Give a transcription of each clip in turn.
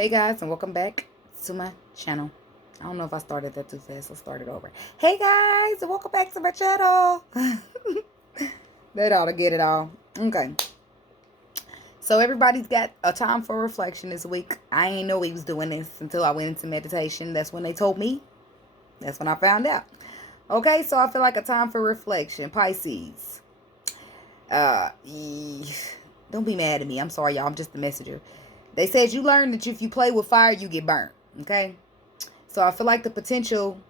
Hey guys, and welcome back to my channel. I don't know if I started that too fast. Let's start it over. Hey guys, and welcome back to my channel. That ought to get it all. Okay. So everybody's got a time for reflection this week. I ain't know he was doing this until I went into meditation. That's when they told me. That's when I found out. Okay, so I feel like a time for reflection. Pisces. Don't be mad at me. I'm sorry, y'all. I'm just the messenger. They said you learn that if you play with fire, you get burnt. Okay? So I feel like the potential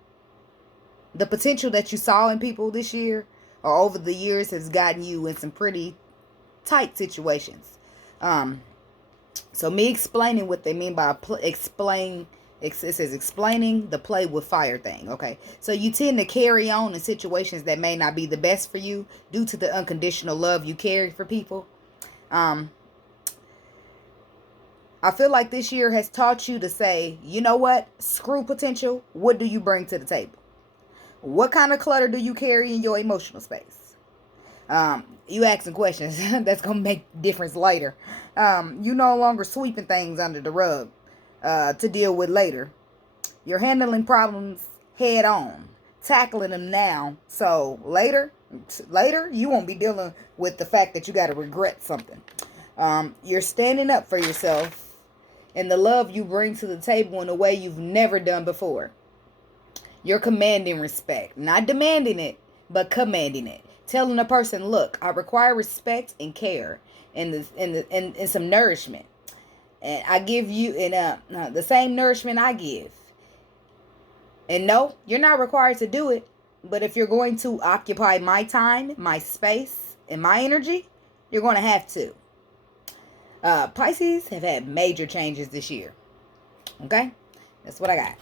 that you saw in people this year or over the years has gotten you in some pretty tight situations. So me explaining what they mean by it says explaining the play with fire thing. Okay? So you tend to carry on in situations that may not be the best for you due to the unconditional love you carry for people. I feel like this year has taught you to say, you know what? Screw potential. What do you bring to the table? What kind of clutter do you carry in your emotional space? You asking questions. That's going to make difference later. You no longer sweeping things under the rug to deal with later. You're handling problems head on. Tackling them now. So later, you won't be dealing with the fact that you got to regret something. You're standing up for yourself and the love you bring to the table in a way you've never done before. You're commanding respect. Not demanding it, but commanding it. Telling a person, look, I require respect and care and some nourishment. And I give you the same nourishment I give. And no, you're not required to do it. But if you're going to occupy my time, my space, and my energy, you're going to have to. Pisces have had major changes this year. Okay? That's what I got.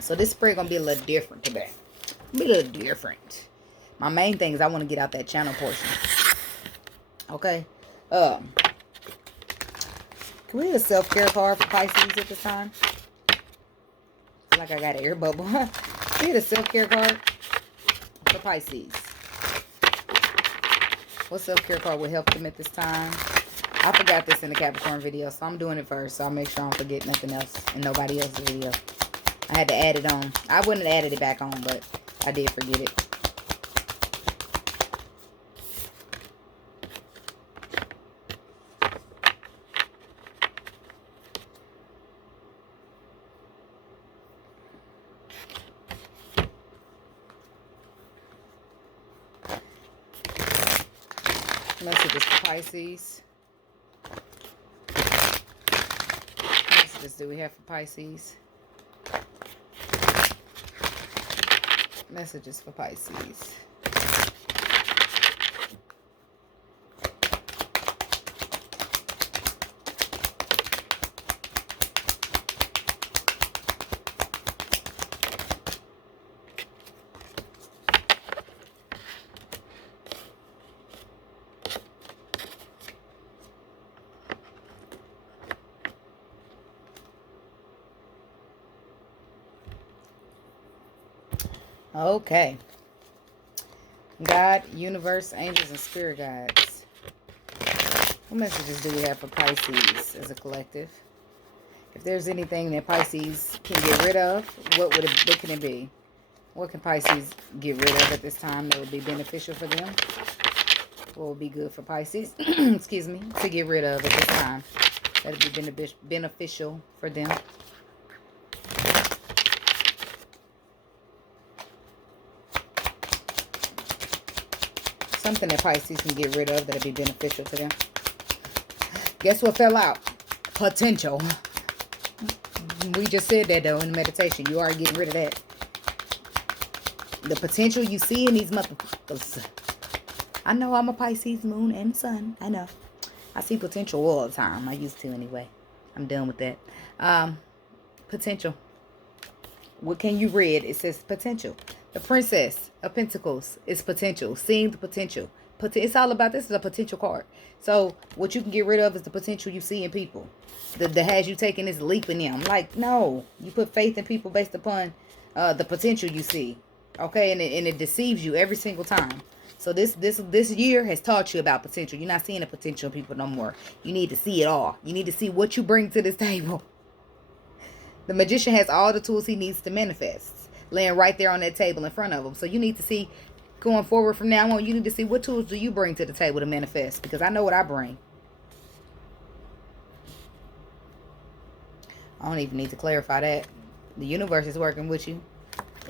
So this spring going to be a little different today. Be a little different. My main thing is I want to get out that channel portion. Okay? Can we get a self-care card for Pisces at this time? I feel like I got an air bubble. Can we get a self-care card for Pisces? What self-care card would help them at this time? I forgot this in the Capricorn video, so I'm doing it first. So I'll make sure I don't forget nothing else in nobody else's video. I had to add it on. I wouldn't have added it back on, but I did forget it. Messages for Pisces. Messages do we have for Pisces? Messages for Pisces. Okay. God, universe, angels, and spirit guides. What messages do we have for Pisces as a collective? If there's anything that Pisces can get rid of, what can it be? What can Pisces get rid of at this time that would be beneficial for them? What would be good for Pisces, excuse me, to get rid of at this time that would be beneficial for them? Something that Pisces can get rid of that'll be beneficial to them. Guess what fell out? Potential. We just said that though in meditation. You are getting rid of that. The potential you see in these motherfuckers. I know I'm a Pisces moon and sun. I know. I see potential all the time. I used to anyway. I'm done with that. Potential. What can you read? It says potential. The Princess of Pentacles is potential. Seeing the potential. It's all about, this is a potential card. So what you can get rid of is the potential you see in people. That has you taking this leap in them. Like, no. You put faith in people based upon the potential you see. Okay? And it deceives you every single time. So this year has taught you about potential. You're not seeing the potential in people no more. You need to see it all. You need to see what you bring to this table. The magician has all the tools he needs to manifest, laying right there on that table in front of him. So you need to see, going forward from now on, you need to see what tools do you bring to the table to manifest. Because I know what I bring. I don't even need to clarify that. The universe is working with you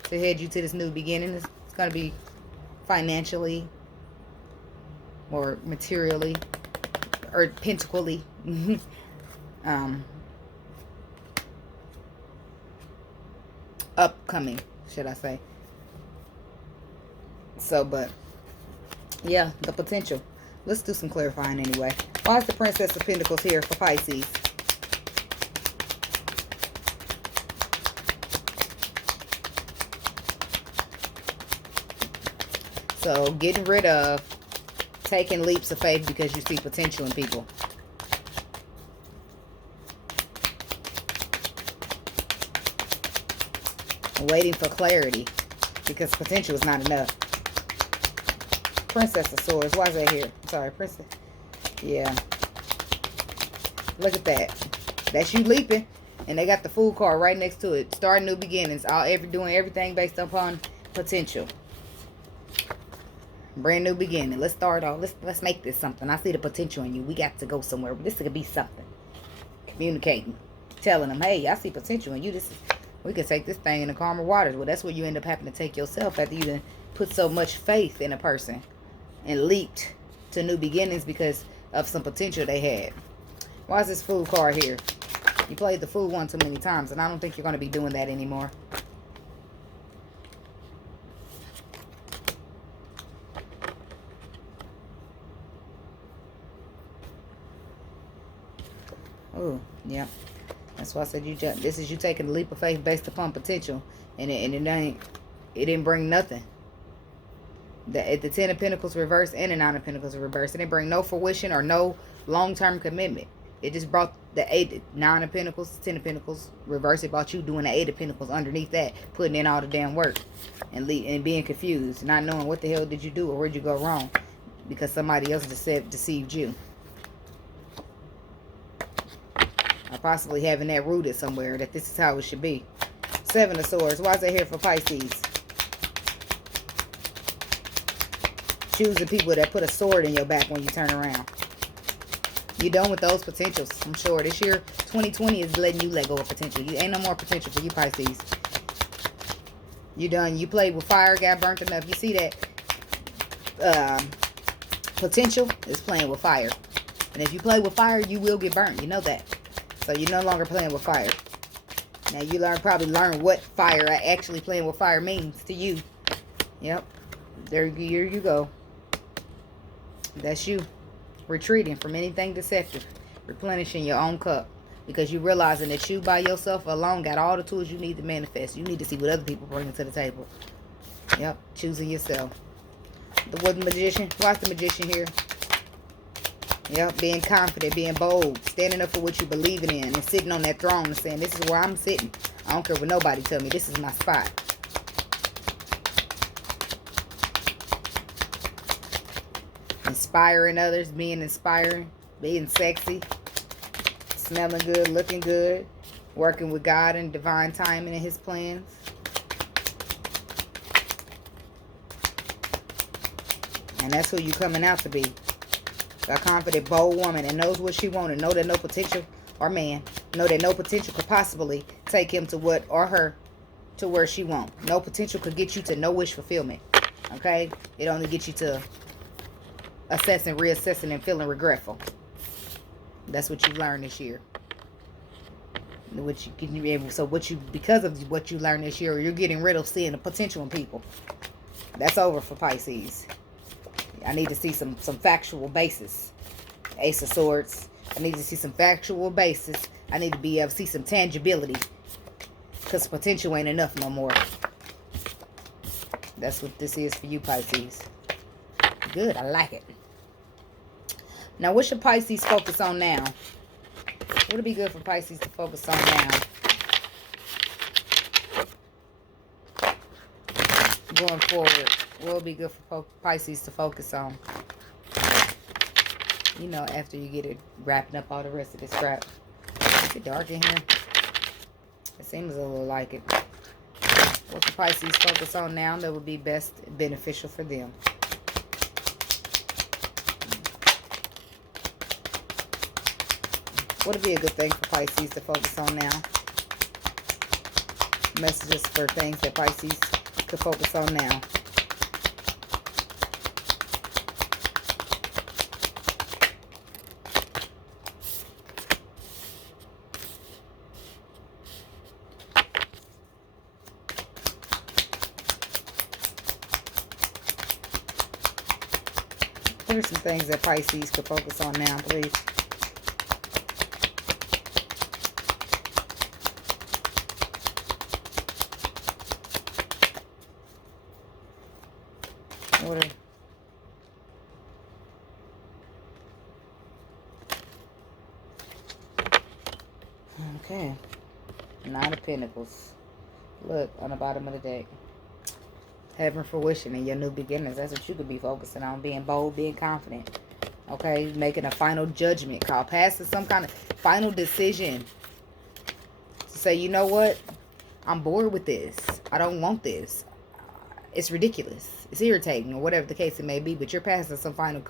to head you to this new beginning. It's going to be financially or materially or pentacly. Upcoming, should I say. So, but yeah, the potential. Let's do some clarifying anyway. Why is the Princess of Pentacles here for Pisces? So, getting rid of taking leaps of faith because you see potential in people. Waiting for clarity because potential is not enough. Princess of Swords. Why is that here? Sorry, Princess. Yeah. Look at that. That's you leaping. And they got the Fool card right next to it. Starting new beginnings. Doing everything based upon potential. Brand new beginning. Let's start off. Let's make this something. I see the potential in you. We got to go somewhere. This could be something. Communicating. Telling them, hey, I see potential in you. We could take this thing in the calmer waters. Well, that's where you end up having to take yourself after you done put so much faith in a person and leaped to new beginnings because of some potential they had. Why is this Fool card here? You played the Fool one too many times, and I don't think you're going to be doing that anymore. Oh, yeah. That's why I said this is you taking a leap of faith based upon potential, and it didn't bring nothing. The 10 of Pentacles reversed and the 9 of Pentacles reversed. It didn't bring no fruition or no long-term commitment. It just brought the 9 of Pentacles, 10 of Pentacles reversed. It brought you doing the 8 of Pentacles underneath that, putting in all the damn work and being confused, not knowing what the hell did you do or where'd you go wrong because somebody else deceived you. Or possibly having that rooted somewhere that this is how it should be. 7 of Swords. Why is that here for Pisces? Choosing people that put a sword in your back when you turn around. You're done with those potentials, I'm sure. This year, 2020 is letting you let go of potential. You ain't no more potential for you, Pisces. You done. You played with fire, got burnt enough. You see that potential is playing with fire. And if you play with fire, you will get burnt. You know that. So you're no longer playing with fire. Now you probably learn what fire, actually playing with fire means to you. Yep. Here you go. That's you. Retreating from anything deceptive. Replenishing your own cup. Because you're realizing that you by yourself alone got all the tools you need to manifest. You need to see what other people bring to the table. Yep. Choosing yourself. The Magician. Watch the Magician here. Yep, being confident, being bold, standing up for what you believe in, and sitting on that throne and saying, this is where I'm sitting. I don't care what nobody tell me. This is my spot. Inspiring others, being inspiring, being sexy, smelling good, looking good, working with God and divine timing and his plans. And that's who you coming out to be. A confident, bold woman that knows what she wants and know that no potential, or man, know that no potential could possibly take him to what, or her, to where she wants. No potential could get you to no wish fulfillment. Okay? It only gets you to assessing, reassessing, and feeling regretful. That's what you learned this year. Because of what you learned this year, you're getting rid of seeing the potential in people. That's over for Pisces. I need to see some factual basis. Ace of Swords. I need to see some factual basis. I need to be able to see some tangibility. Because potential ain't enough no more. That's what this is for you, Pisces. Good. I like it. Now, what should Pisces focus on now? What would be good for Pisces to focus on now? Going forward. What would be good for Pisces to focus on? You know, after you get it wrapping up all the rest of this crap. Is it dark in here? It seems a little like it. What can Pisces focus on now that would be best beneficial for them? What would be a good thing for Pisces to focus on now? Messages for things that Pisces could focus on now. What are some things that Pisces could focus on now, please? What are... Okay. Nine of Pentacles. Look, on the bottom of the deck. Having fruition in your new beginnings. That's what you could be focusing on. Being bold, being confident. Okay? Making a final judgment call. Passing some kind of final decision. To say, you know what? I'm bored with this. I don't want this. It's ridiculous. It's irritating, or whatever the case it may be. But you're passing some final...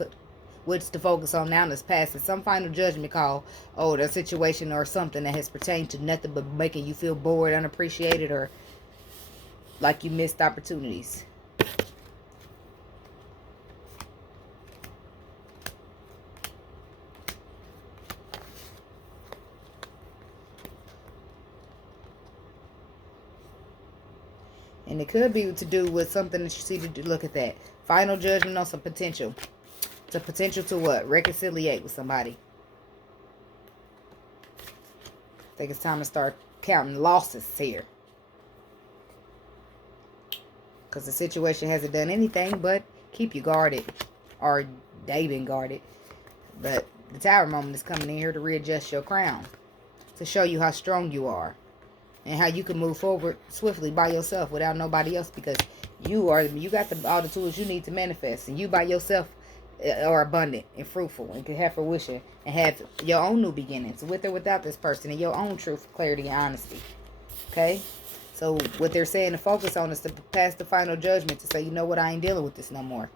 What's to focus on now is passing some final judgment call. Oh, the situation or something that has pertained to nothing but making you feel bored, unappreciated, or like you missed opportunities. And it could be to do with something that you see to do. Look at that. Final judgment on some potential. It's a potential to what? Reconciliate with somebody. I think it's time to start counting losses here. Because the situation hasn't done anything but keep you guarded. Or they've been guarded. But the Tower moment is coming in here to readjust your crown. To show you how strong you are. And how you can move forward swiftly by yourself without nobody else. Because you got all the tools you need to manifest. And you by yourself are abundant and fruitful. And can have fruition. And have your own new beginnings. With or without this person. And your own truth, clarity, and honesty. Okay? So what they're saying to focus on is to pass the final judgment. To say, you know what, I ain't dealing with this no more.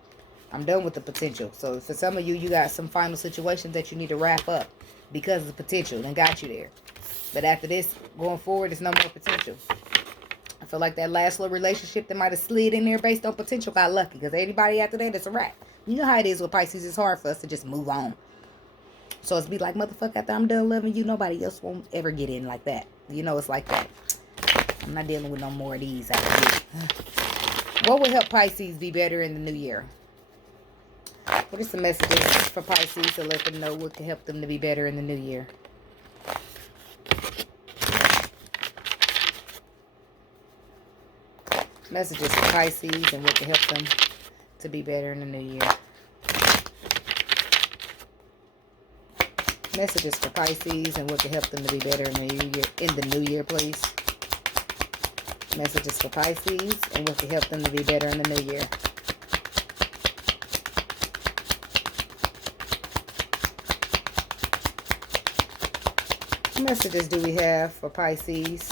I'm done with the potential. So for some of you, you got some final situations that you need to wrap up. Because of the potential. And got you there. But after this, going forward, there's no more potential. I feel like that last little relationship that might have slid in there based on potential got lucky. Because anybody after that, it's a wrap. You know how it is with Pisces. It's hard for us to just move on. So it's be like, motherfucker, after I'm done loving you, nobody else won't ever get in like that. You know, it's like that. I'm not dealing with no more of these out here. What would help Pisces be better in the new year? What are some messages for Pisces to let them know what can help them to be better in the new year? Messages for Pisces and what can help them to be better in the new year. Messages for Pisces and what can help them to be better in the new year, please. Messages for Pisces and what can help them to be better in the new year. What messages do we have for Pisces?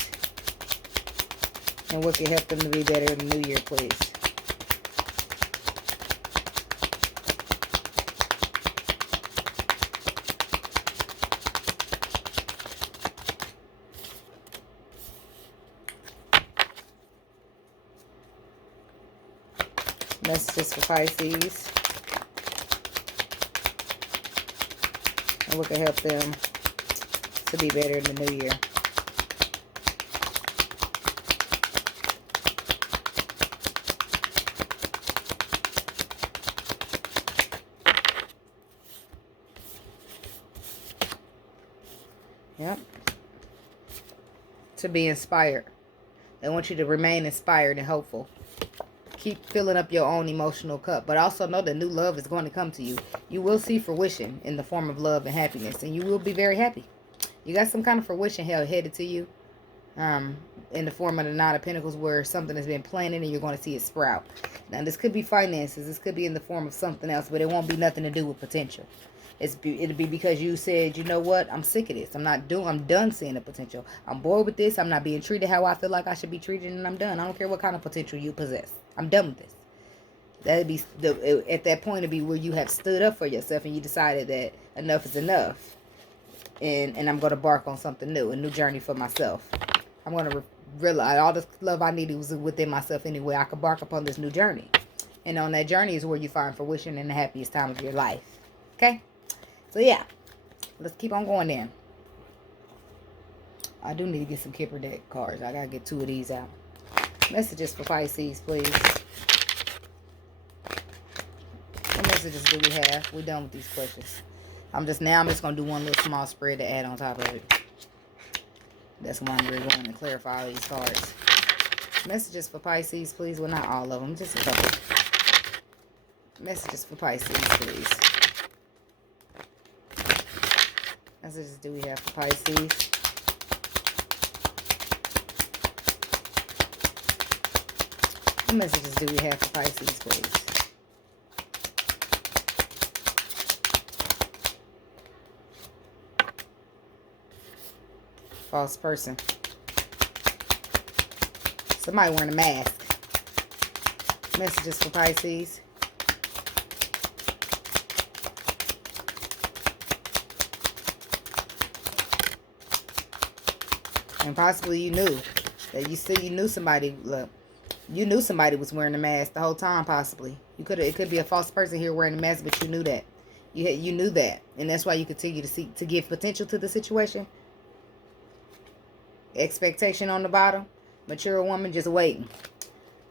And what can help them to be better in the new year, please? Messages for Pisces. And what can help them to be better in the new year. Yep. To be inspired. They want you to remain inspired and hopeful. Keep filling up your own emotional cup. But also know that new love is going to come to you. You will see fruition in the form of love and happiness. And you will be very happy. You got some kind of fruition headed to you. in the form of the Nine of Pentacles, where something has been planted and you're going to see it sprout. Now, this could be finances. This could be in the form of something else, but it won't be nothing to do with potential. It'll be because you said, you know what, I'm sick of this. I'm done seeing the potential. I'm bored with this. I'm not being treated how I feel like I should be treated, and I'm done. I don't care what kind of potential you possess. I'm done with this. That'd be at that point, it'd be where you have stood up for yourself and you decided that enough is enough, and I'm going to embark on something new, a new journey for myself. I'm going to realize all the love I needed was within myself anyway. I could embark upon this new journey, and on that journey is where you find fruition and the happiest time of your life. Okay. So, yeah, let's keep on going then. I do need to get some Kipper deck cards. I got to get 2 of these out. Messages for Pisces, please. What messages do we have? We're done with these questions. I'm just going to do one little small spread to add on top of it. That's why I'm really going to clarify all these cards. Messages for Pisces, please. Well, not all of them. Just a couple. Messages for Pisces, please. Messages do we have for Pisces? What messages do we have for Pisces, please? False person. Somebody wearing a mask. Messages for Pisces. And possibly you knew that you knew somebody. Look, you knew somebody was wearing a mask the whole time. Possibly it could be a false person here wearing a mask, but you knew that. You knew that, and that's why you continue to give potential to the situation. Expectation on the bottom. Mature woman just waiting.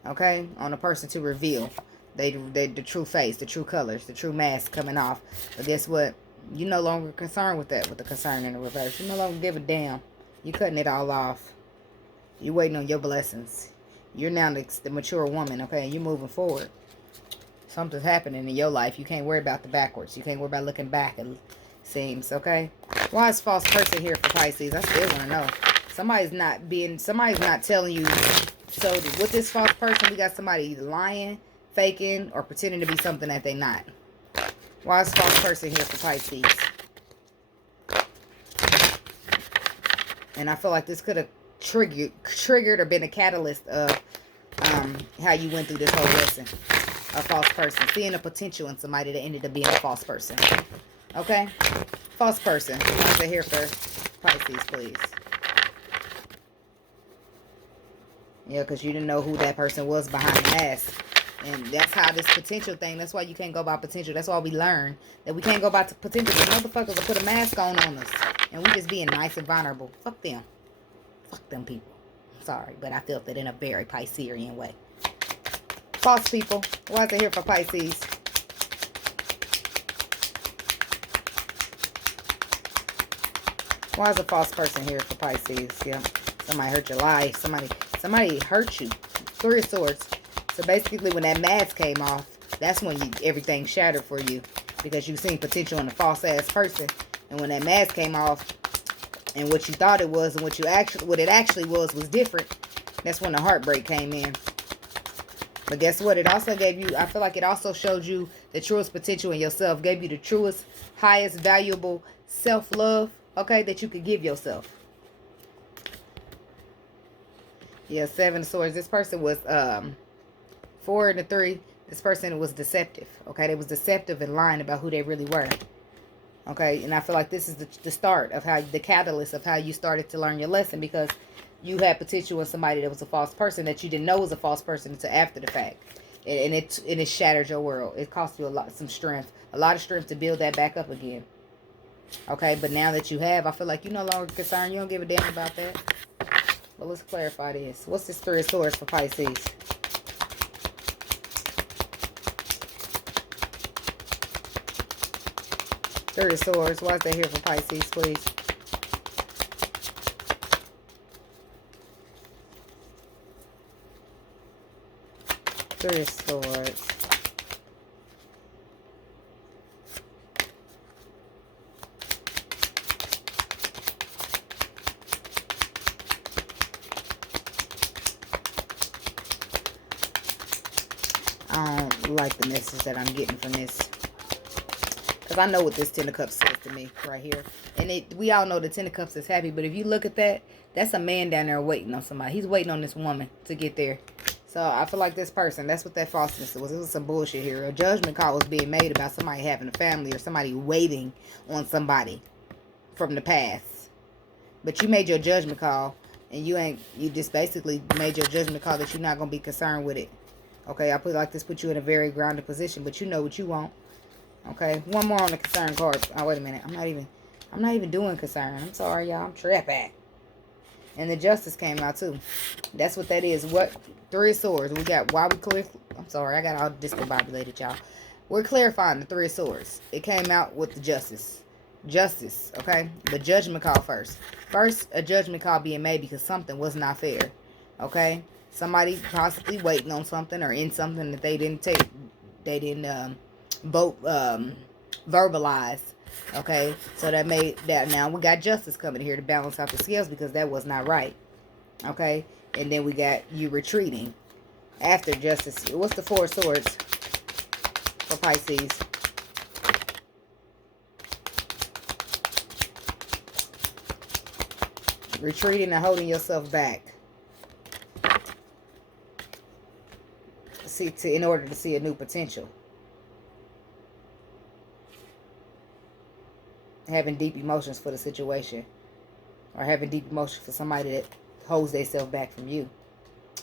Okay, on a person to reveal the true face, the true colors, the true mask coming off. But guess what? You're no longer concerned with that. With the concern in the reverse, you no longer give a damn. You're cutting it all off. You're waiting on your blessings. You're now the mature woman, okay? You're moving forward. Something's happening in your life. You can't worry about the backwards. You can't worry about looking back, it seems, okay? Why is false person here for Pisces? I still want to know. Somebody's not telling you. So with this false person, we got somebody either lying, faking, or pretending to be something that they're not. Why is false person here for Pisces? And I feel like this could have triggered or been a catalyst of how you went through this whole lesson. A false person. Seeing a potential in somebody that ended up being a false person. Okay? False person. Why is it here for Pisces, please? Yeah, because you didn't know who that person was behind the mask. And that's how this potential thing, that's why you can't go by potential. That's why we learn that we can't go by potential. The motherfuckers will put a mask on us. And we just being nice and vulnerable. Fuck them. Fuck them people. Sorry, but I felt it in a very Piscean way. False people. Why is it here for Pisces? Why is a false person here for Pisces? Yeah. Somebody hurt your life. Somebody hurt you. 3 of Swords. So basically when that mask came off, that's when everything shattered for you. Because you seen potential in a false ass person. And when that mask came off, and what you thought it was and what it actually was different, that's when the heartbreak came in. But guess what? It also gave you, I feel like it also showed you the truest potential in yourself. Gave you the truest, highest, valuable self-love, okay, that you could give yourself. Yeah, 7 of Swords. This person was 4 and a 3. This person was deceptive, okay? They was deceptive and lying about who they really were. Okay, and I feel like this is the start of the catalyst of how you started to learn your lesson, because you had potential in somebody that was a false person that you didn't know was a false person until after the fact. And it shattered your world. It cost you a lot of strength to build that back up again. Okay, but now that you have, I feel like you're no longer concerned. You don't give a damn about that. But let's clarify this. What's this 3 of Swords for Pisces? Three of Swords. Why is that here for Pisces, please? Three of Swords. like the message that I'm getting from this. Because I know what this Ten of Cups says to me right here. And we all know the Ten of Cups is happy. But if you look at that, that's a man down there waiting on somebody. He's waiting on this woman to get there. So I feel like this person, that's what that falseness was. It was some bullshit here. A judgment call was being made about somebody having a family or somebody waiting on somebody from the past. But you made your judgment call. And you just basically made your judgment call that you're not going to be concerned with it. Okay, I put you in a very grounded position, but you know what you want. Okay, one more on the concern card. Oh, wait a minute. I'm not even doing concern. I'm sorry, y'all. I'm tripping. And the Justice came out too. That's what that is. What? Three of Swords. We got, why we clear, I'm sorry, I got all discombobulated, y'all. We're clarifying the Three of Swords. It came out with the Justice. Justice, okay? The judgment call first. First, a judgment call being made because something was not fair, okay? Somebody possibly waiting on something or in something that they didn't verbalize, okay? So that made that, now we got Justice coming here to balance out the scales because that was not right, okay? And then we got you retreating after Justice. What's the Four of Swords for Pisces? Retreating and holding yourself back. In order to see a new potential. Having deep emotions for the situation. Or having deep emotions for somebody that holds themselves back from you.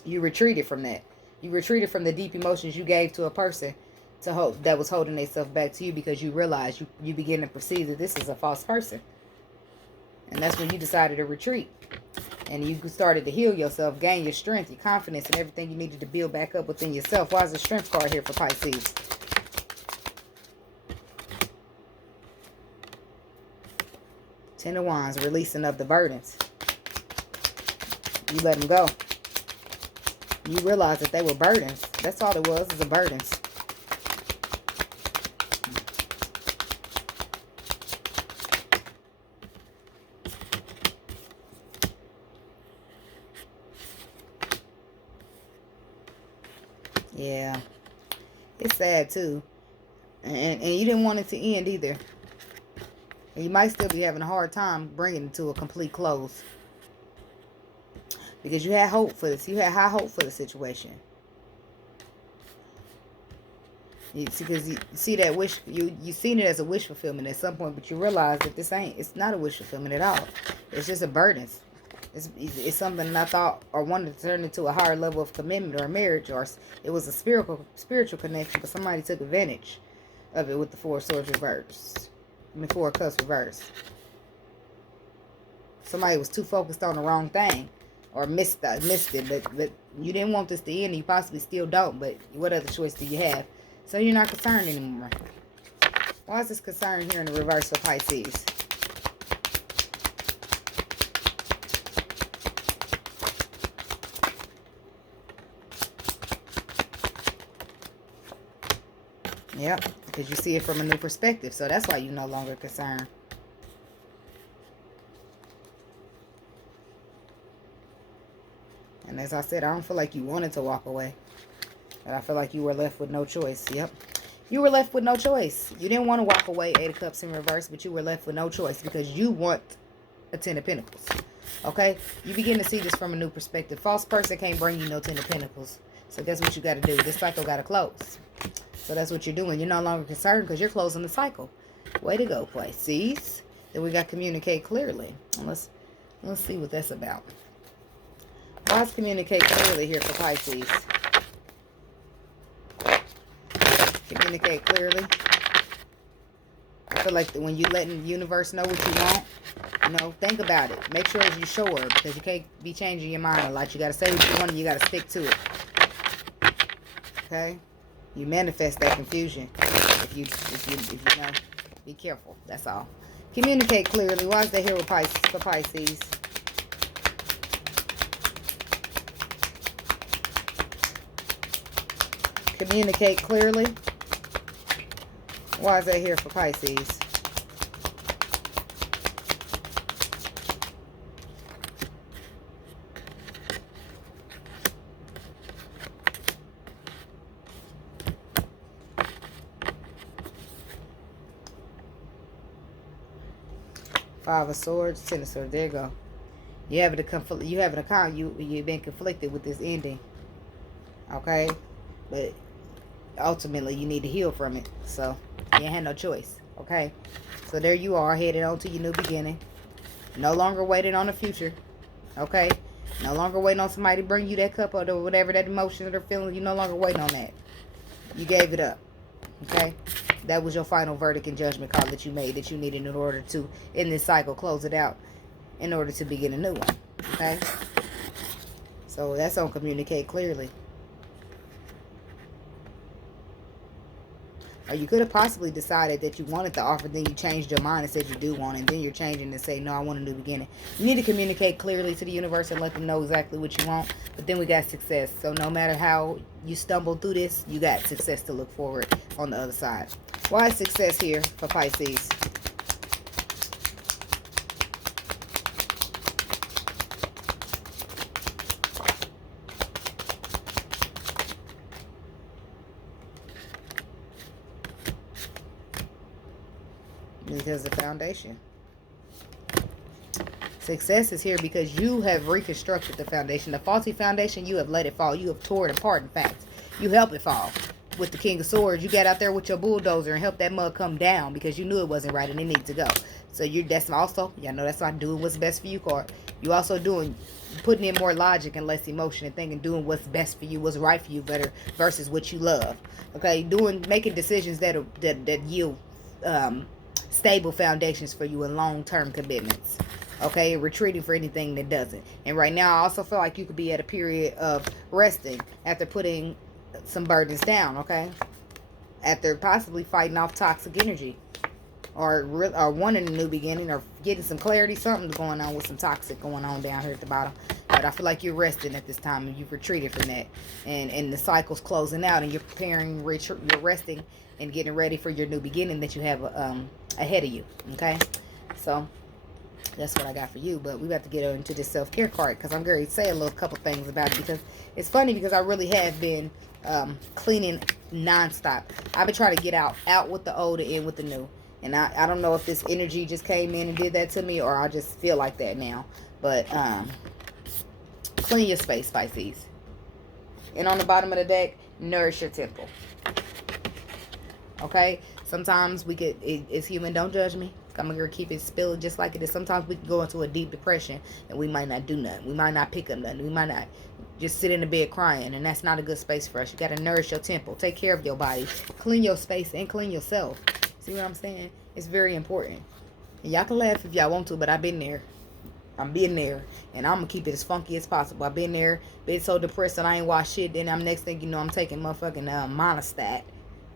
You retreated from that. You retreated from the deep emotions you gave to a person that was holding themselves back to you because you realized you begin to perceive that this is a false person. And that's when you decided to retreat. And you started to heal yourself, gain your strength, your confidence, and everything you needed to build back up within yourself. Why is the Strength card here for Pisces? Ten of Wands, releasing of the burdens. You let them go. You realize that they were burdens. That's all it was, is the burdens. Yeah, it's sad too, and you didn't want it to end either. And you might still be having a hard time bringing it to a complete close because you had hope for this. You had high hope for the situation. Because you see that wish, you seen it as a wish fulfillment at some point, but you realize that it's not a wish fulfillment at all. It's just a burden. It's something that I thought or wanted to turn into a higher level of commitment or marriage, or it was a spiritual connection, but somebody took advantage of it with the Four of Swords reversed. I mean, Four of Cups reversed. Somebody was too focused on the wrong thing or missed it, but you didn't want this to end, and you possibly still don't, but what other choice do you have? So you're not concerned anymore. Why is this concern here in the reverse for Pisces? Yep, because you see it from a new perspective. So that's why you're no longer concerned. And as I said, I don't feel like you wanted to walk away. But I feel like you were left with no choice. Yep. You were left with no choice. You didn't want to walk away, Eight of Cups in reverse, but you were left with no choice because you want a Ten of Pentacles. Okay? You begin to see this from a new perspective. False person can't bring you no Ten of Pentacles. So that's what you got to do. This cycle got to close. So that's what you're doing. You're no longer concerned because you're closing the cycle. Way to go, Pisces. Then we got communicate clearly. Let's see what that's about. Why is communicate clearly here for Pisces? Communicate clearly. I feel like when you letting the universe know what you want, think about it. Make sure you're sure because you can't be changing your mind a lot. You got to say what you want and you got to stick to it. Okay? You manifest that confusion if you know. Be careful. That's all. Communicate clearly. Why is that here with for Pisces? Communicate clearly. Why is that here for Pisces? Five of Swords, Ten of Swords. There you go. You have an account. You've been conflicted with this ending. Okay, but ultimately you need to heal from it. So you ain't had no choice. Okay, so there you are, headed on to your new beginning. No longer waiting on the future. Okay, no longer waiting on somebody to bring you that cup or whatever that emotion or feeling. You no longer waiting on that. You gave it up. Okay, that was your final verdict and judgment call that you made, that you needed in order to, in this cycle, close it out in order to begin a new one. Okay, so that's on communicate clearly. Or you could have possibly decided that you wanted the offer, then you changed your mind and said you do want it, and then you're changing to say, no, I want a new beginning. You need to communicate clearly to the universe and let them know exactly what you want. But then we got success. So no matter how you stumble through this, you got success to look forward on the other side. Why is success here for Pisces? Because the foundation. Success is here because you have reconstructed the foundation. The faulty foundation, you have let it fall. You have tore it apart, in fact. You helped it fall. With the King of Swords, you got out there with your bulldozer and helped that mug come down because you knew it wasn't right and it needed to go. So that's also, y'all know that's why doing what's best for you card. You also putting in more logic and less emotion and thinking, doing what's best for you, what's right for you better versus what you love. Okay, making decisions that yield stable foundations for you and long-term commitments. Okay, retreating for anything that doesn't. And right now, I also feel like you could be at a period of resting after putting some burdens down. Okay, after possibly fighting off toxic energy, or wanting a new beginning, or getting some clarity. Something's going on with some toxic going on down here at the bottom. But I feel like you're resting at this time and you've retreated from that, and the cycle's closing out, and you're preparing, you're resting and getting ready for your new beginning that you have ahead of you. Okay, so that's what I got for you. But we have to get into this self-care card because I'm going to say a couple things about it, because it's funny because I really have been cleaning nonstop. I've been trying to get out with the old and in with the new. And I don't know if this energy just came in and did that to me, or I just feel like that now. But clean your space, Pisces. And on the bottom of the deck, nourish your temple. Okay? Sometimes we could, it's human, don't judge me. I'm going to keep it spilling just like it is. Sometimes we can go into a deep depression and we might not do nothing. We might not pick up nothing. We might not just sit in the bed crying. And that's not a good space for us. You got to nourish your temple. Take care of your body. Clean your space and clean yourself. See what I'm saying? It's very important. And y'all can laugh if y'all want to, but I've been there. I'm being there. And I'm going to keep it as funky as possible. I've been there. Been so depressed that I ain't watched shit. Then next thing you know, I'm taking motherfucking monostat.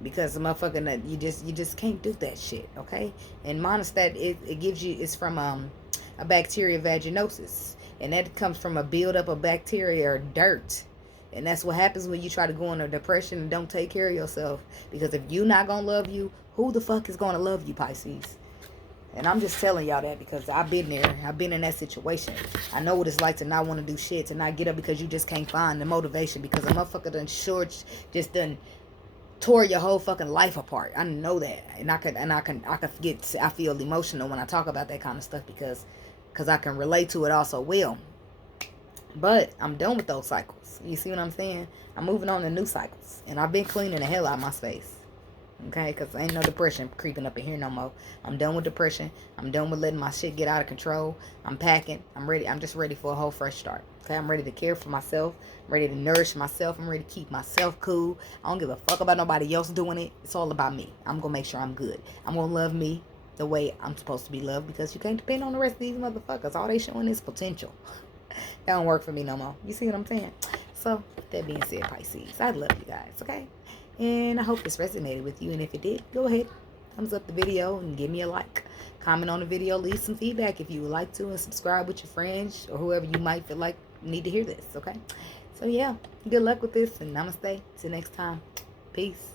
Because the motherfucking, you just can't do that shit, okay? And monostat, it gives you, it's from a bacteria vaginosis. And that comes from a buildup of bacteria or dirt. And that's what happens when you try to go into depression and don't take care of yourself. Because if you're not going to love you, who the fuck is going to love you, Pisces? And I'm just telling y'all that because I've been there. I've been in that situation. I know what it's like to not want to do shit, to not get up because you just can't find the motivation. Because a motherfucker done tore your whole fucking life apart. I know that. And I feel emotional when I talk about that kind of stuff because I can relate to it also well. But I'm done with those cycles. You see what I'm saying? I'm moving on to new cycles. And I've been cleaning the hell out of my space. Okay? Because ain't no depression creeping up in here no more. I'm done with depression. I'm done with letting my shit get out of control. I'm packing. I'm ready. I'm just ready for a whole fresh start. Okay? I'm ready to care for myself. I'm ready to nourish myself. I'm ready to keep myself cool. I don't give a fuck about nobody else doing it. It's all about me. I'm going to make sure I'm good. I'm going to love me the way I'm supposed to be loved, because you can't depend on the rest of these motherfuckers. All they showing is potential. That don't work for me no more. You see what I'm saying? So, with that being said, Pisces, I love you guys, okay? And I hope this resonated with you. And if it did, go ahead, thumbs up the video and give me a like. Comment on the video, leave some feedback if you would like to, and subscribe with your friends or whoever you might feel like need to hear this, okay? So, yeah, good luck with this, and namaste. Till next time. Peace.